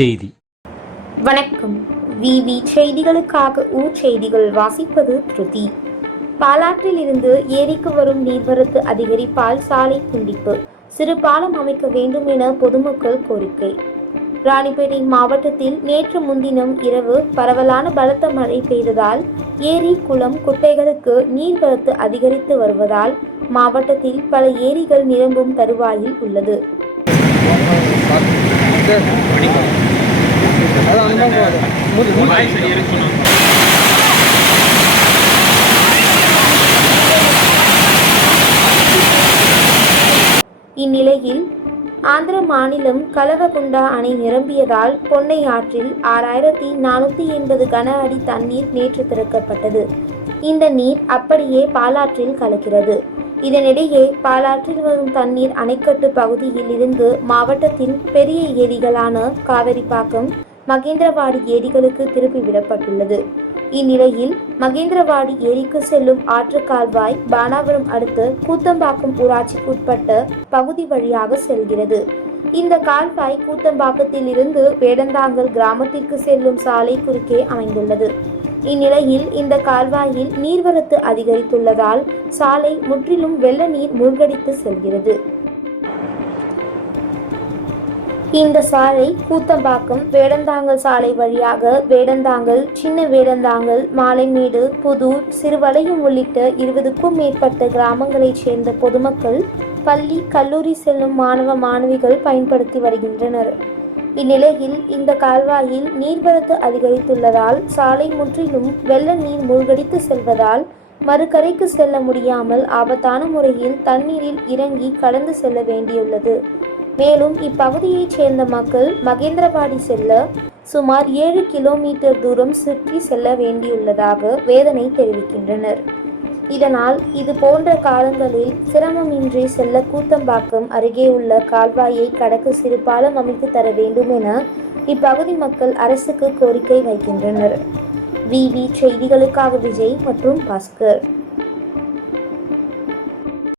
செய்தி. வணக்கம். விவி செய்திகளுக்காக ஊர் செய்திகள் வாசிப்பது திருதி. பாலாற்றில் இருந்து ஏரிக்கு வரும் நீர்வரத்து அதிகரிப்பால் சாலை துண்டிப்பு. சிறு பாலம் அமைக்க வேண்டும் என பொதுமக்கள் கோரிக்கை. ராணிப்பேட்டை மாவட்டத்தில் நேற்று முன்தினம் இரவு பரவலான பலத்த மழை பெய்ததால் ஏரி குளம் குட்டைகளுக்கு நீர்வரத்து அதிகரித்து வருவதால் மாவட்டத்தில் பல ஏரிகள் நிரம்பும் தருவாயில் உள்ளது. இந்நிலையில் ஆந்திர மாநிலம் கலவகுண்டா அணை நிரம்பியதால் பொன்னை ஆற்றில் ஆறாயிரத்தி நானூற்றி எண்பது கன அடி தண்ணீர் நேற்று திறக்கப்பட்டது. இந்த நீர் அப்படியே பாலாற்றில் கலக்கிறது. இதனிடையே பாலாற்றில் வரும் தண்ணீர் அணைக்கட்டு பகுதியில் இருந்து மாவட்டத்தின் பெரிய ஏரிகளான காவிரிப்பாக்கம் மகேந்திரவாடி ஏரிகளுக்கு திருப்பி விடப்பட்டுள்ளது. இந்நிலையில் மகேந்திரவாடி ஏரிக்கு செல்லும் ஆற்று கால்வாய் பானாபுரம் அடுத்து கூத்தம்பாக்கம் ஊராட்சிக்குட்பட்ட பகுதி வழியாக செல்கிறது. இந்த கால்வாய் கூத்தம்பாக்கத்தில் இருந்து வேடந்தாங்கல் கிராமத்திற்கு செல்லும் சாலை குறுக்கே அமைந்துள்ளது. இந்நிலையில் இந்த கால்வாயில் நீர்வரத்து அதிகரித்துள்ளதால் சாலை முற்றிலும் வெள்ள நீர் மூழ்கடித்து செல்கிறது. இந்த சாலை கூத்தம்பாக்கம் வேடந்தாங்கல் சாலை வழியாக வேடந்தாங்கல் சின்ன வேடந்தாங்கல் மாலைமேடு புதூர் சிறுவளையம் உள்ளிட்ட இருபதுக்கும் மேற்பட்ட கிராமங்களைச் சேர்ந்த பொதுமக்கள் பள்ளி கல்லூரி செல்லும் மாணவ மாணவிகள் பயன்படுத்தி வருகின்றனர். இந்நிலையில் இந்த கால்வாயில் நீர்வரத்து அதிகரித்துள்ளதால் சாலை முற்றிலும் வெள்ள நீர் மூழ்கடித்து செல்வதால் மறுகரைக்கு செல்ல முடியாமல் ஆபத்தான முறையில் தண்ணீரில் இறங்கி கடந்து செல்ல வேண்டியுள்ளது. மேலும் இப்பகுதியைச் சேர்ந்த மக்கள் மகேந்திரவாடி செல்ல சுமார் ஏழு கிலோமீட்டர் தூரம் சுற்றி செல்ல வேண்டியுள்ளதாக வேதனை தெரிவிக்கின்றனர். இதனால் இது போன்ற காலங்களில் சிரமமின்றி செல்ல கூத்தம்பாக்கம் அருகே உள்ள கால்வாயை கடக்க சிறு பாலம் அமைத்து தர வேண்டும் என இப்பகுதி மக்கள் அரசுக்கு கோரிக்கை வைக்கின்றனர். விவி செய்திகளுக்காக விஜய் மற்றும் பாஸ்கர்.